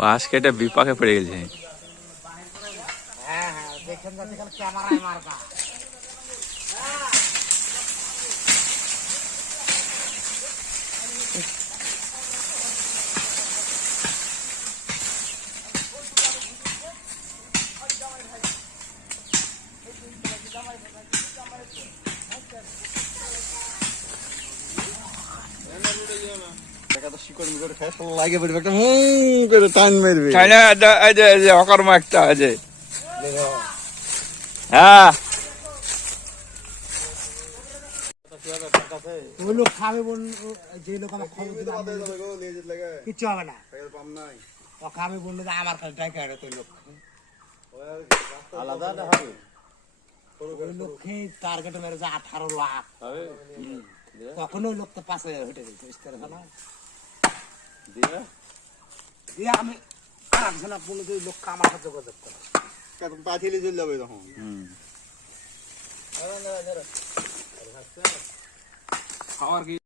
পাশ কেটে বিপাকে পড়ে গেছে। হ্যাঁ হ্যাঁ দেখেন যাতে ক্যামেরায় মারবা। অকর্ম একটা আছে। হ্যাঁ ওই লোক খাবে যে লোক আমার খবর দিল কিচ্ছু হবে না। ও খাবে বললো যে আমার কাছে ডাইকে আরে তো লোক আলাদা হবে। ওই লোককে টার্গেট মেরেছে 18 লাখ। তখন ওই লোক তো 5,000 হেঁটে গেছে ইস্তারে না দিয়ে আমি আরেকজন বললো যে ওই লোক আমার সাথে যোগাযোগ করে পাঠিয়ে চলে যাবে তখন। খাওয়ার কি